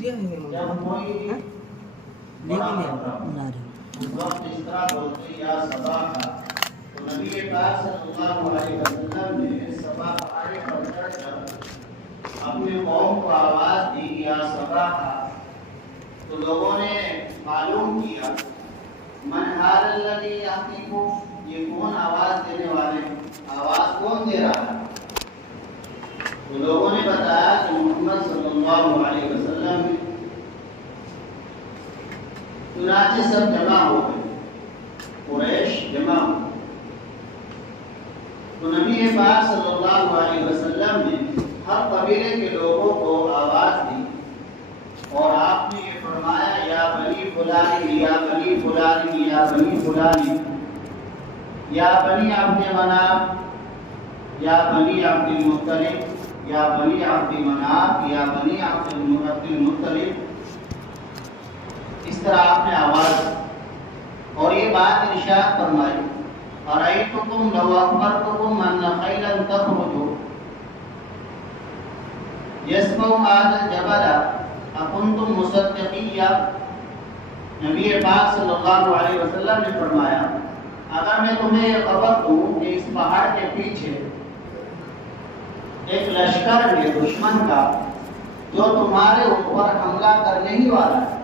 دیا ہے جب کوئی بڑا وقت اس طرح بولتے یا صباح، تو نبی پاک صلی اللہ علیہ وسلم نے صباح آئے پر چڑھ کر اپنے قوم کو آواز دی یا صباح، تو لوگوں نے معلوم کیا من حال الذی یاتیکم، یہ کون آواز دینے والے، آواز کون دے رہا ہے؟ تو لوگوں نے بتایا کہ محمد صلی اللہ علیہ وسلم ہے۔ چنانچہ سب جمع ہو گئے، قریش جمع ہو گئے، تو نبی پاک صلی اللہ علیہ وسلم نے ہر قبیلے کے لوگوں کو آواز دی اور آپ نے یہ فرمایا یا بنی فلانی یا بنی فلانی یا بنی فلانی یا بنی عبد مناف یا بنی عبد المطلب یا بنی عبد مناف یا بنی عبد المطلب، اس طرح آپ نے آواز اور یہ بات ارشاد فرمائی ارأیتکم لو اخبرتکم ان خیلا تخرج یسمع هذا الجبل اکنتم مصدقیہ، نبی پاک صلی اللہ علیہ وسلم نے فرمایا اگر میں تمہیں یہ خبر دوں کہ اس پہاڑ کے پیچھے ایک لشکر ہے دشمن کا جو تمہارے اوپر حملہ کرنے ہی والا ہے،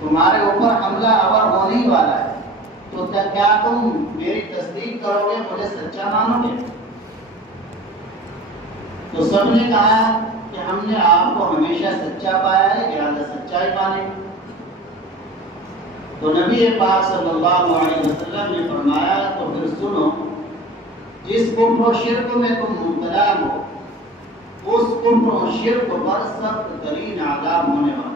تمہارے اوپر حملہ آور ہونے ہی والا ہے، تو کیا تم میری تصدیق کرو گے، مجھے سچا مانو گے؟ تو سب نے کہا کہ ہم نے آپ کو ہمیشہ سچا پایا ہے، لہذا سچائی مانیں۔ تو نبی پاک صلی اللہ علیہ وسلم نے فرمایا تو پھر سنو، جس کفر و شرک میں تم مبتلا ہو اس کفر و شرک پر سخت ترین عذاب ہونے والا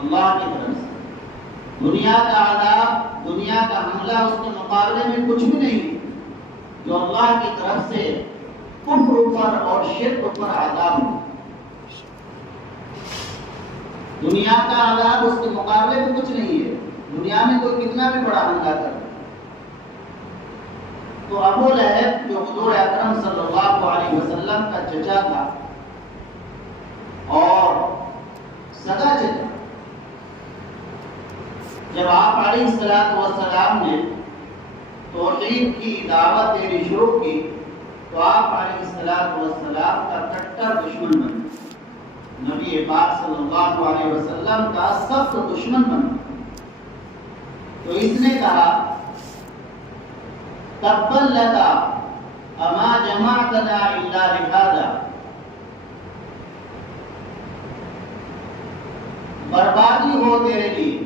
اللہ کی طرف سے۔ دنیا کا عذاب، دنیا کا حملہ اس کے مقابلے میں کچھ بھی نہیں جو اللہ کی طرف سے کفر پر اور شرک پر عذاب ہو۔ دنیا کا عذاب اس کے مقابلے میں کچھ نہیں ہے، دنیا میں کوئی کتنا بھی بڑا حملہ کر۔ تو ابو لہب جو حضور اکرم صلی اللہ علیہ وسلم کا چچا تھا اور سگا چچا، جب آپ علیہ السلام نے توحید کی دعوت دینی شروع کی تو آپ علیہ السلام کا کٹر دشمن بنے، نبی پاک صلی اللہ علیہ وسلم کا سخت دشمن بنا۔ تو اس نے کہا تبت لک اما جمعتنا الا لهذا، بربادی ہو تیرے لیے،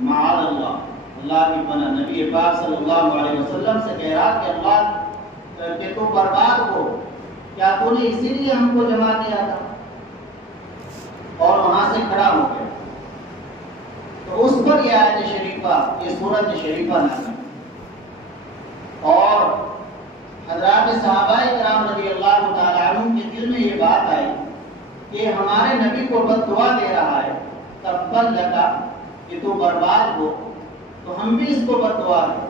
معاذ اللہ، اللہ کی پناہ، نبی پاک صلی اللہ علیہ وسلم سے کہہ رہا کہ اللہ کہ تو برباد ہو، کیا تو نے اسی لیے ہم کو جمع کیا تھا؟ اور وہاں سے کھڑا ہو گیا۔ تو اس پر یہ آیت شریفہ، یہ سورت شریفہ نازل اور حضرات صحابہ کرام رضی اللہ تعالیٰ عنہ کے دل میں یہ بات آئی کہ ہمارے نبی کو بد دعا دے رہا ہے تبت لک کہ تو برباد ہو، تو ہم بھی اس کو بد دعا دیں۔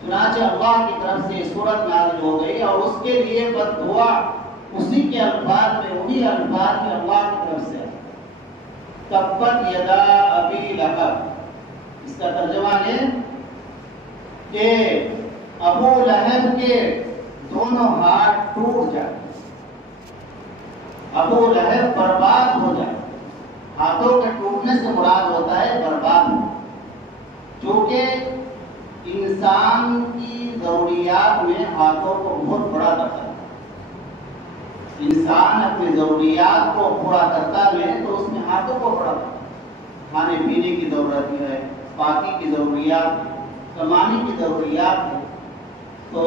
چنانچہ اللہ کی طرف سے یہ سورت نازل ہو گئی اور اس کے لیے بد دعا اسی کے الفاظ میں، انہی الفاظ میں اللہ کی طرف سے تبت یدا ابی لہب، اس کا ترجمہ ہے کہ ابو لہب کے دونوں ہاتھ ٹوٹ جائے، ابو لہب برباد ہو جائے۔ ہاتھوں کے ٹوٹنے سے مراد ہوتا ہے برباد ہونا، چونکہ انسان کی ضروریات میں ہاتھوں کو بہت بڑا دخل ہے۔ انسان اپنی ضروریات کو پورا کرتا ہے تو اس میں ہاتھوں کو بڑا، کھانے پینے کی ضرورت ہے، پاکی کی ضروریات ہے، کمانے کی ضروریات ہے۔ تو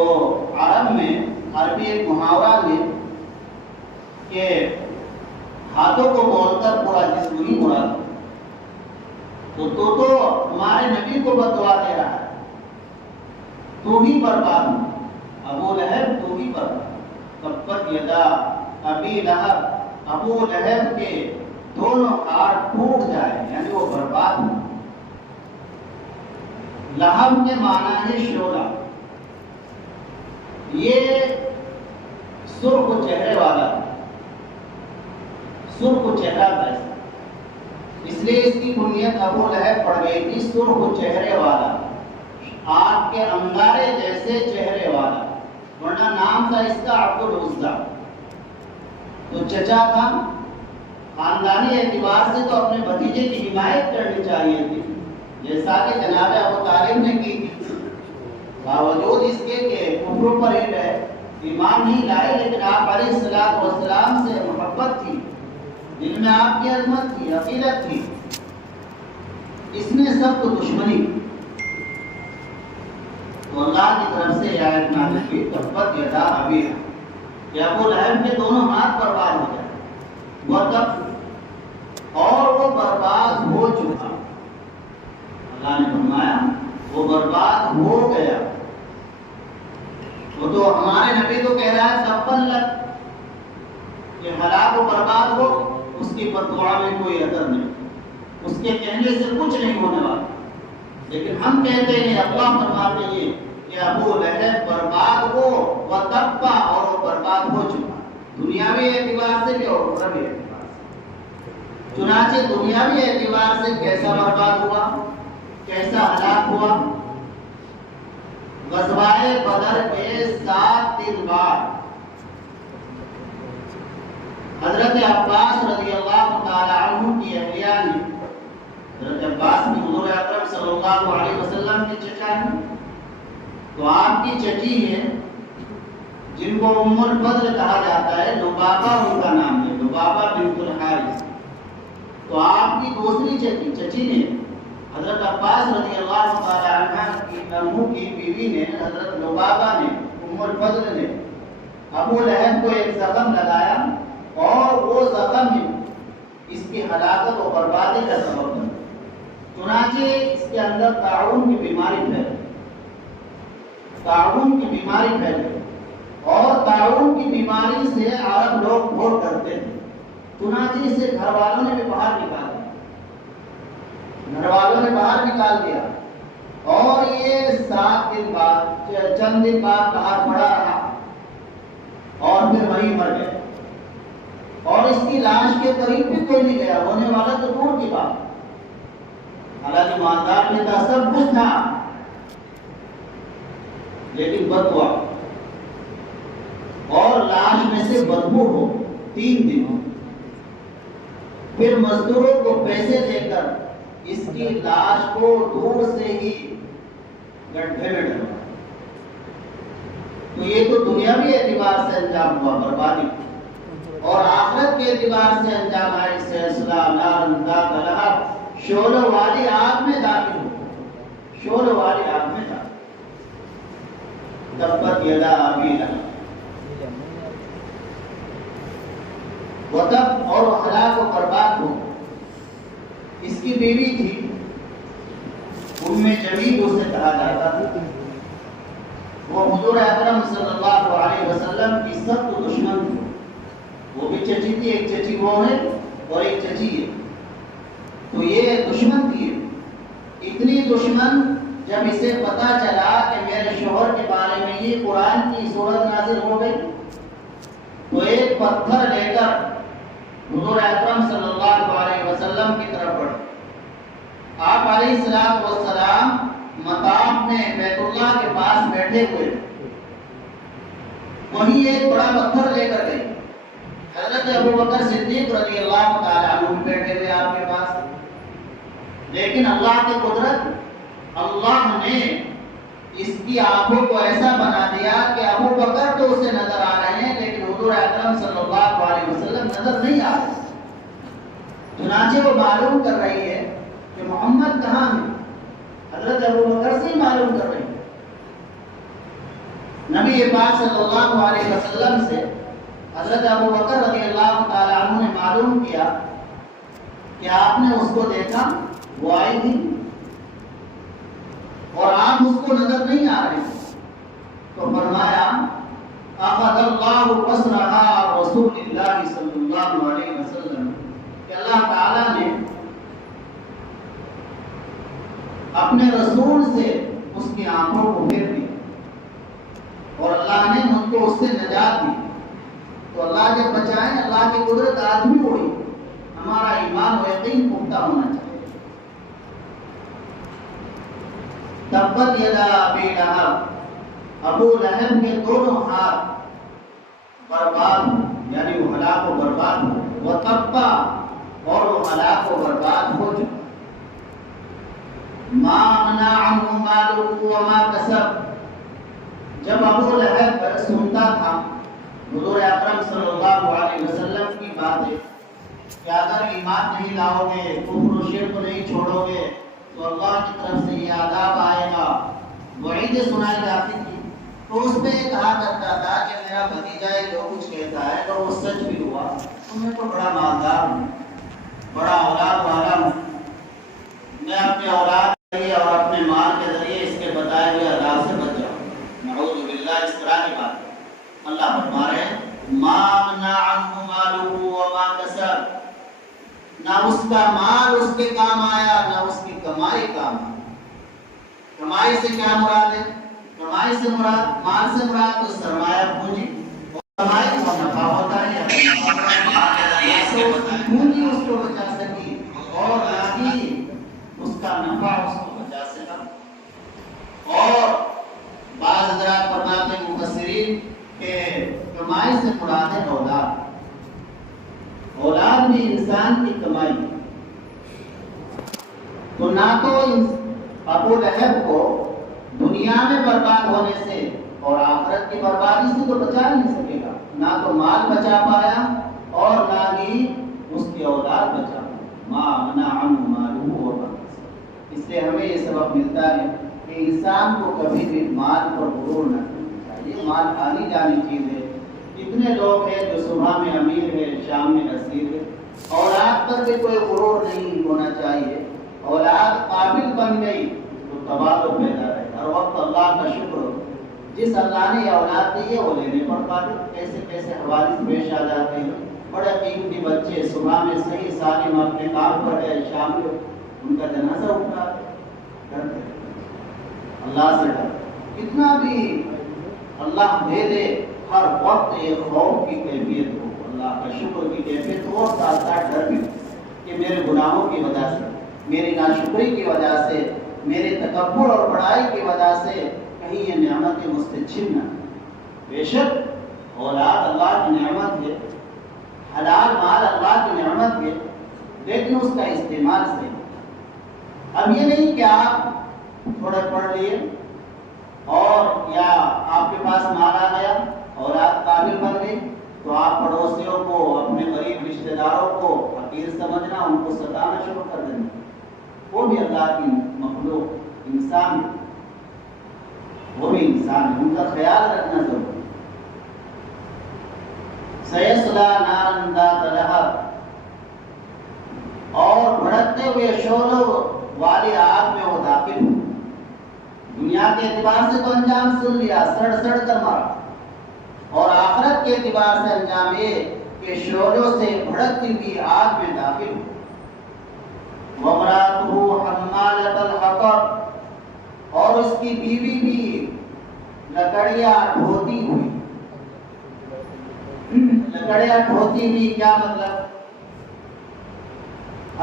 عرب میں عربی ایک محاورہ ہے کہ ہاتھوں کو بول کر پورا جسم ہی مراد ہے۔ تو ہمارے نبی کو بد دعا دے رہا ہے، تو ہی برباد ہو، ابو لہب تو ہی برباد۔ تبت یدا ابی لہب، ابو لہب کے دونوں ہاتھ ٹوٹ جائے، یعنی وہ برباد ہو۔ لہب کے معنی ہے شعلہ، یہ سرخ چہرے والا، سرخ چہرہ کیسا، اس لیے اس کی کنیت ابو لہب پڑ گئی تھی سرخ چہرے والا، آگ کے انگارے جیسے چہرے والا، ورنہ نام تھا اس کا عبد العزیٰ۔ تو چچا تھا، خاندانی اعتبار سے تو اپنے بھتیجے کی حمایت کرنی چاہیے تھی، جیسا کہ جناب ابو طالب نے کی تھی، باوجود اس کے کہ کفر پر ہی رہے، ایمان نہیں لائے، لیکن آپ علیہ السلام سے محبت تھی، دل میں آپ کی عظمت تھی، عقیدت تھی، اس نے سب کو دشمنی۔ تو اللہ کی طرف سے یہ آیت نازل ہوئی تبت یدا ابی لہب، کہ ابو لہب کے دونوں ہاتھ برباد ہو جائے، اور وہ برباد ہو چکا۔ اللہ نے فرمایا وہ برباد ہو گیا۔ وہ تو ہمارے نبی تو کہہ رہا ہے تبن لک، کہ ہلاک و برباد ہو، اس کی بددعا میں کوئی اثر نہیں، اس کے کہنے سے کچھ نہیں ہونے والا، لیکن ہم کہتے ہیں اللہ فرماتے ہیں کہ ابو لہب برباد ہو وتبا، اور وہ برباد ہو چکا، دنیاوی اعتبار سے بھی اور اخروی اعتبار سے۔ چنانچہ دنیاوی اعتبار سے کیسا برباد ہوا، کیسا ہلاک ہوا؟ غزوہ بدر کے 7 دن بعد حضرت عباس رضی اللہ تعالی عنہ کی اہلیہ نے، حضرت عباس بھی حضور اکرم صلی اللہ علیہ وسلم کے چچا ہیں، تو آپ کی چچی ہے جن کو ام الفضل کہا جاتا ہے، لبابہ ان کا نام ہے، لبابہ بنت الحارث۔ تو آپ کی دوسری چچی نے حضرت عباس رضی اللہ تعالی عنہ کی بیوی نے، حضرت لبابہ نے، ام الفضل نے ابو لہب کو ایک زخم لگایا، اور وہ زخم اس کی ہلاکت و بربادی کا سبب بنا۔ چنانچہ اس کے اندر طاعون کی بیماری پھیل، طاعون کی بیماری پھیل، اور طاعون کی بیماری سے عرب لوگ بہت ڈرتے تھے، چنانچہ اسے گھر والوں نے بھی باہر نکال دیا، گھر والوں نے باہر نکال دیا، اور یہ 7 دن بعد، چند دن بعد باہر پڑا رہا، اور پھر وہیں مر گئے، اور اس کی لاش کے قریب بھی کوئی نہیں گیا، ہونے والا تو دور کی بات، حالانکہ مالدار میں تھا، سب کچھ تھا، لیکن بد ہوا، اور لاش میں سے بدبو ہو 3 دن۔ پھر مزدوروں کو پیسے دے کر اس کی لاش کو دور سے ہی گڈھے میں ڈالا۔ تو یہ تو دنیاوی اعتبار سے انجام ہوا بربادی، اور آخرت کے اعتبار سے انجام ہے سلسلہ نار ذات لہب، شعلوں والی آگ میں داخل ہو، شعلوں والی آگ میں داخل۔ تبت یدا ابی لہب وتب، اور ہلاک و برباد ہو۔ اس کی بیوی تھی ام جمیل، اسے کہا جاتا تھا، وہ حضور اکرم صلی اللہ علیہ وسلم کی سخت دشمن تھی، وہ بھی چچی تھی، ایک چچی وہ ہے اور ایک چچی ہے، تو یہ دشمن تھی، اتنی دشمن جب اسے پتا چلا کہ میرے شوہر کے بارے میں یہ قرآن کی سورت نازل ہو گئی، تو ایک پتھر لے کر حضور اکرم صلی اللہ علیہ وسلم کی طرف بڑھے۔ آپ علیہ السلام مطاف میں بیت اللہ کے پاس بیٹھے ہوئے، وہیں ایک بڑا پتھر لے کر گئے، حضرت ابو بکر صدیق رضی اللہ تعالی عنہ بیٹھے ہوئے آپ کے پاس، لیکن اللہ کی قدرت، اللہ نے اس کی آنکھوں کو ایسا بنا دیا کہ ابو بکر تو اسے نظر آ رہے ہیں، لیکن حضور اکرم صلی اللہ علیہ وسلم نظر نہیں آ رہے۔ چنانچہ وہ معلوم کر رہی ہے کہ محمد کہاں ہے، حضرت ابو بکر سے ہی معلوم کر رہی ہے۔ نبی پاک صلی اللہ علیہ وسلم سے حضرت ابو بکر رضی اللہ تعالی عنہ نے معلوم کیا کہ آپ نے اس کو دیکھا، وہ آئی تھی اور آپ اس کو نظر نہیں آ رہے، تو فرمایا اخذ اللہ بصرها رسول اللہ صلی اللہ علیہ وسلم، کہ اللہ تعالیٰ نے اپنے رسول سے اس کی آنکھوں کو پھیر دی، اور اللہ نے ان کو اس سے نجات دی۔ تو اللہ جب بچائیں، اللہ کی قدرت آدمی ہوئی، کا ہونا چاہیے. تبت یدا ابی لہب، ابو لہب کے دونوں ہاتھ برباد ہو، یعنی وہ ہلاک و برباد ہو. وہ تبا، اور وہ ہلاک و برباد ہو چکا. ما منع عنہ مالہ وما کسب، جب ابو لہب سنتا تھا حضور اکرم صلی اللہ علیہ وسلم کی باتیں کہ اگر ایمان نہیں لاؤ گے، کفر و شرک نہیں چھوڑو گے تو اللہ کی طرف سے یہ عذاب آئے گا، وعیدیں سنائی جاتی تھی، تو اس پہ یہ کہا کرتا تھا کہ میرا بھتیجا جو کچھ کہتا ہے تو وہ سچ بھی ہوا، تو میں تو بڑا مالدار ہوں، بڑا اولاد والا ہوں، میں اپنے اولاد کے ذریعے اور اپنے مال کے ذریعے اس کے بتائے ہوئے عذاب سے بچ جاؤں. نعوذ باللہ، اس طرح کی بات ہے. اللہ فرما رہے ہیں ما منع عنہ مالہ وما کسب، نہ اس کا مال اس کے کام آیا، نہ اس کی کمائی کام آئی. کمائی سے کیا مراد ہے؟ کمائی سے مراد، مال سے مراد تو سرمایہ پونجی، کمائی کا نفع ہوتا ہے، پونجی اس کو بچا سکی اور نہ ہی اس کا نفع اس کو بچا سکا. اور بعض حضرات فرماتے ہیں مفسرین کہ کمائی سے مراد ہے اولاد. اولاد بھی انسان کی کمائی. تو نہ تو ابو لہب کو دنیا میں برباد ہونے سے اور آخرت کی بربادی سے تو بچا نہیں سکے گا، نہ تو مال بچا پایا اور نہ ہی اس کی اولاد بچا پایا. ما منع عنہ مالہ وما کسب. اس سے ہمیں یہ سبق ملتا ہے کہ انسان کو کبھی بھی مال پر غرور نہ کرنا چاہیے. مال آنی جانی چیز ہے. کتنے لوگ ہیں جو صبح میں امیر ہے، شام میں اسیر ہے. اولاد پر بھی کوئی غرور نہیں ہونا چاہیے. اولاد قابل بن گئی تو تبادل پیدا رہے. ہر وقت اللہ کا شکر ہو، جس اللہ نے یہ اولاد دی ہے وہ لینے پر قابل. کیسے کیسے حوادث پیش آ جاتے ہیں. بڑے قیمتی بچے صبح میں صحیح سالم اپنے کام پر ہے، شام میں ان کا جنازہ اٹھا کرتے. اللہ سے ڈر، کتنا بھی اللہ دے دے، ہر وقت ایک خوف کی کیفیت ہو، اللہ کا شکر کی کیفیت ہو، اور ساتھ ساتھ ڈر بھی کہ میرے گناہوں کی وجہ سے، میری ناشکری کی وجہ سے، میرے تکبر اور بڑائی کی وجہ سے کہیں یہ نعمتیں مجھ سے چھن نہ. بے شک اولاد اللہ کی نعمت ہے، حلال مال اللہ کی نعمت ہے، لیکن اس کا استعمال صحیح. اب یہ نہیں کہ آپ تھوڑے پڑھ لیے اور یا آپ کے پاس مال آ گیا، اولاد قابل بن گئی تو آپ پڑوسیوں کو، اپنے غریب رشتہ داروں کو حقیر سمجھنا، ان کو ستانا شروع کر دینا. وہ بھی اللہ کی مخلوق انسان ہے، وہ بھی انسان ہے، ان کا خیال رکھنا ضروری. سیصلی نارا ذات لہب، اور بھڑکتے ہوئے شعلوں والی آگ میں وہ داخل ہو. دنیا کے اعتبار سے تو انجام سن لیا، سڑ سڑ کر مارا، اور آخرت کے اعتبار سے انجام یہ کہ شعلوں سے بھڑکتی ہوئی آگ میں داخل ہو. وامرأتہ حمالۃ الحطب، اور اس کی بیوی بھی لکڑیاں ڈھوتی ہوئی. لکڑیاں ڈھوتی ہوئی کیا مطلب؟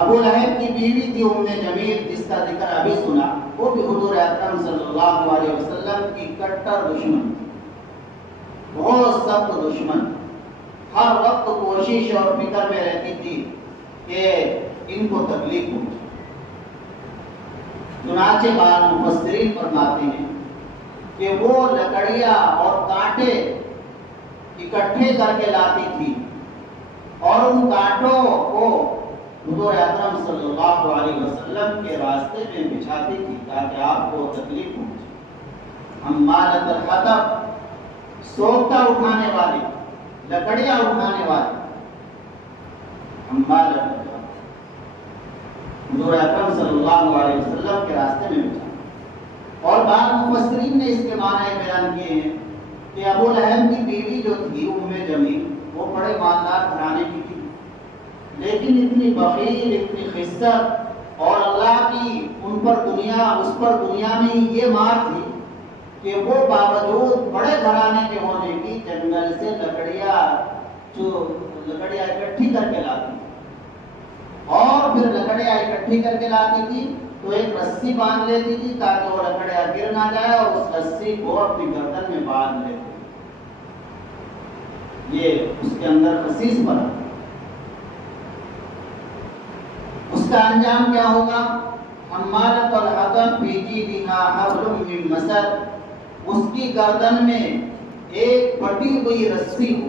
ابو لہب کی بیوی تھی جمیل، جس کا ذکر ابھی سنا. وہ بھی حضور اکرم صلی اللہ علیہ وسلم کی کٹر دشمن، بہت سخت دشمن. ہر وقت کوشش اور فکر میں رہتی تھی کہ ان کو تکلیف ہو. چنانچہ بعض مفسرین فرماتے ہیں کہ وہ لکڑیاں اور کانٹے اکٹھے کر کے لاتی تھی اور ان کانٹوں کو حضور اکرم صلی اللہ علیہ وسلم کے راستے میں بچھاتی تھی تاکہ آپ کو تکلیف پہنچے. حمالۃ الحطب، سوکھتا اٹھانے والی، لکڑیاں اٹھانے والی. حمالۃ الحطب، حضور اکرم صلی اللہ علیہ وسلم کے راستے میں بچھاتی. اور بعض مفسرین نے اس کے معنی بیان کیے ہیں کہ ابو لہب کی بیوی جو تھی جمیل، وہ بڑے مالدار گھرانے کی تھی، لیکن اتنی بخیل، اتنی خست، اور اللہ کی ان پر دنیا، اس پر دنیا میں یہ مار تھی کہ وہ باوجود بڑے گھرانے کے ہونے کی جنگل سے لکڑیاں اکٹھی کر کے لاتی اور پھر لکڑیاں لکڑیاں اکٹھی کر کے لاتی تھی تو ایک رسی باندھ لیتی تھی تاکہ وہ لکڑیاں گر نہ جائے اور اس رسی کو اپنی گردن میں باندھ لیتی. یہ اس کے اندر خصیص پر اس کا انجام کیا ہوگا؟ حمالۃ الحطب فی جیدہا حبل من مسد، اس کی گردن میں ایک پٹی ہوئی رسی ہو.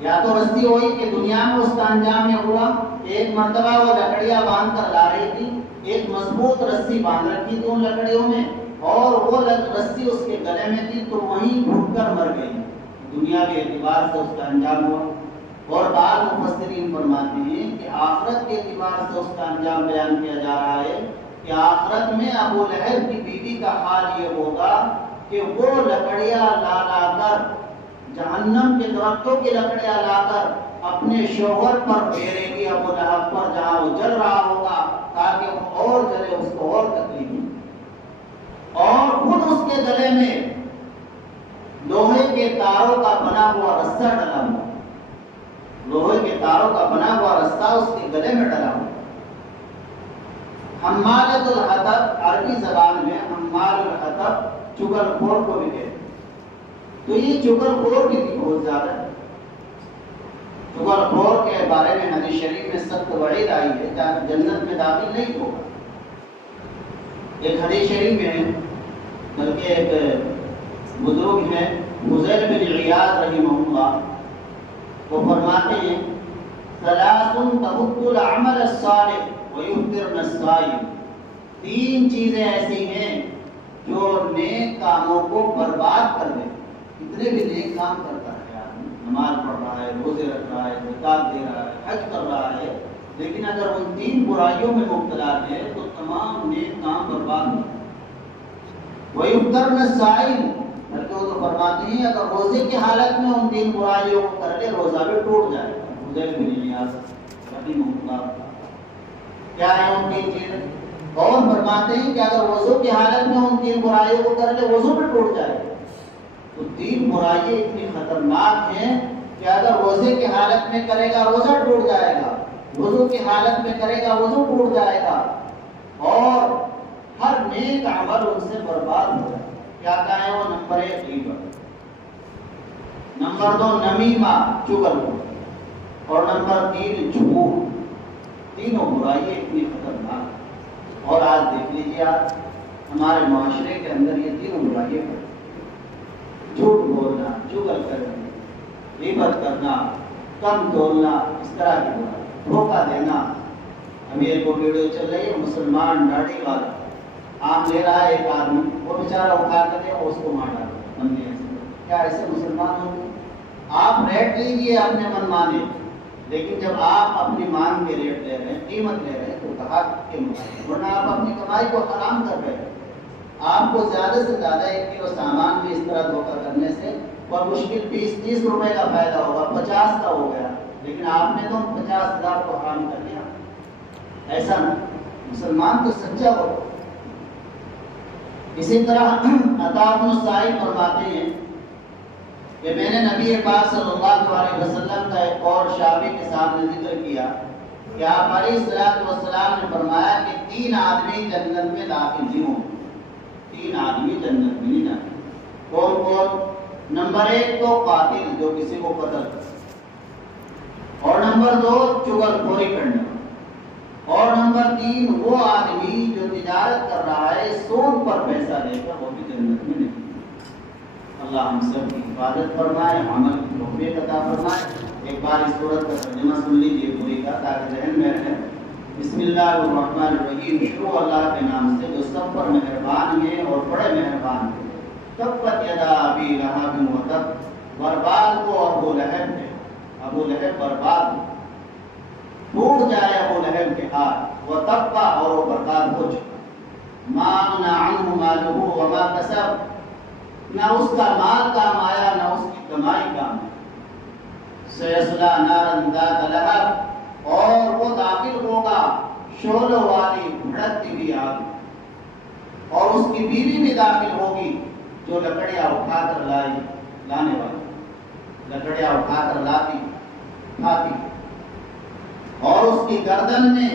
یا تو رسی ہوئی کہ دنیا میں اس کا انجام یہ ہوا، ایک مرتبہ وہ لکڑیاں باندھ کر لا رہی تھی، ایک مضبوط رسی باندھ رکھی تھی ان لکڑیوں میں اور وہ رسی اس کے گلے میں تھی تو وہیں گھٹ کر مر گئی. دنیا کے اعتبار سے اس کا انجام ہوا. اور بعض مفسرین فرماتے ہیں کہ آخرت کے اعتبار سے اس کا انجام بیان کیا جا رہا ہے کہ آخرت میں ابو لہب کی بیوی کا حال یہ ہوگا کہ وہ لکڑیاں لا کر، جہنم کے درختوں کی لکڑیاں لا کر اپنے شوہر پر پھیرے گی، ابو لہب پر جہاں وہ جل رہا ہوگا تاکہ وہ اور جلے، اس کو اور تکلیف ہو. اور خود اس کے گلے میں لوہے کے تاروں کا بنا ہوا رسہ ڈلا ہوا، لوہے کے تاروں کا بنا ہوا رسہ اس کے گلے میں ڈلا ہوا. حمالۃ الحطب عربی زبان میں حمال الحطب چغل خور کو بھی کہتے ہیں. تو یہ چغل خور کی بھی بہت زیادہ ہے. چغل خور کے بارے میں حدیث شریف میں سخت وعید آئی ہے کہ جنت میں داخل نہیں ہوگا. ایک حدیث شریف میں بلکہ ایک بزرگ ہیں فضیل بن عیاض رحمہ اللہ، وہ فرماتے ہیں ثلاث تحط العمل الصالح ويفطرن الصائم، تین چیزیں ایسی ہیں جو نیک کاموں کو برباد کر دیں. کتنے بھی نیک کام کرتا ہے آدمی، نماز پڑھ رہا ہے، روزے رکھ رہا ہے، زکات دے رہا ہے، حج کر رہا ہے، لیکن اگر ان تین برائیوں میں مبتلا ہے تو تمام نیک کام برباد ہو جائے. ويفطرن الصائم، بلکہ وہ تو فرماتے ہیں اگر روزے کی حالت میں ان تین برائیوں کو کر لے روزہ بھی ٹوٹ جائے گا. فضیل بن عیاض رحمہ اللہ، کیا ہے ان تین چیزیں؟ اور فرماتے ہیں کہ اگر وضو کی حالت میں ان تین برائیوں کو کر لے وضو بھی ٹوٹ جائے گا. تو تین برائیاں اتنی خطرناک ہیں کہ اگر روزے کی حالت میں کرے گا روزہ ٹوٹ جائے گا، وضو کی حالت میں کرے گا وضو ٹوٹ جائے گا، اور ہر نیک عمل ان سے برباد ہو جائے. کیا کہا ہے وہ؟ نمبر 1 غیبت، نمبر 2 نمیمہ چغل، اور نمبر 3 جھوٹ. تینوں برائیاں اتنی خطرناک. اور آج دیکھ لیجیے آپ ہمارے معاشرے کے اندر یہ تینوں برائیاں ہیں: جھوٹ بولنا، چغل کرنا، غیبت کرنا، کم تولنا، اس طرح کی برائی، دھوکہ دینا. ابھی ایک ویڈیو چل رہی ہے، مسلمان داڑھی والا آم لے رہا ہے ایک آدمی، وہ بیچارہ اٹھا کر دے اس کو مار ڈالا. ہم نے کیا ایسے مسلمان ہوں گے؟ آپ ریٹ لیجیے اپنے من مانے، لیکن جب آپ اپنی مان کے ریٹ لے رہے ہیں، قیمت لے رہے ہیں تو کہا کہ ورنہ آپ اپنی کمائی کو حرام کر رہے ہیں. آپ کو زیادہ سے زیادہ 1 کلو سامان بھی اس طرح دھوکہ کرنے سے اور مشکل 20-30 روپے کا فائدہ ہوگا، 50 کا ہو گیا، لیکن آپ نے تو 50,000 کو حرام کر دیا. ایسا نہ، مسلمان تو سچا ہو. اسی طرح عطا بن السائب فرماتے ہیں کہ میں نے نبی پاک صلی اللہ علیہ وسلم کا ایک اور شافعی کے سامنے ذکر کیا کہ آپ علیہ السلام نے فرمایا کہ 3 آدمی جنت میں داخل نہیں ہوں. 3 آدمی جنت میں نہیں داخل. کون کون؟ نمبر 1 تو قاتل جو کسی کو قتل کرے، اور نمبر 2 چغل خوری کرنا، اور نمبر 3 وہ آدمی جو تجارت کر رہا ہے سود پر پیسہ لے کر، وہ بھی جنت میں نہیں. اللہ ہم سب کی حفاظت فرمائے، عمل کی توفیق عطا فرمائے. ایک بار اس سورت کا ترجمہ سن لیجیے پوری کا تاکہ ذہن میں رہے. بسم اللہ الرحمن الرحیم، شروع اللہ کے نام سے جو سب پر مہربان ہے اور بڑے مہربان ہے. تبت یدا ابی لہب وتب، برباد ہو ابو لہب ہے، ابو لہب برباد ہو، ٹوٹ جائے ابو لہب کے ہاتھ، وتب اور وہ برباد ہو چکا. ما اغنی عنہ مالہ وما کسب، نہ اس کا مال کام آیا نہ اس کی کمائی کام آئی. سیصلی نارا ذات لہب، اور وہ داخل ہوگا شعلوں والی بھڑکتی ہوئی آگ، اور اس کی بیوی بھی داخل ہوگی جو لکڑیاں اٹھا کر لانے والی، لکڑیاں اٹھا کر لاتی کھاتی، اور اس کی گردن میں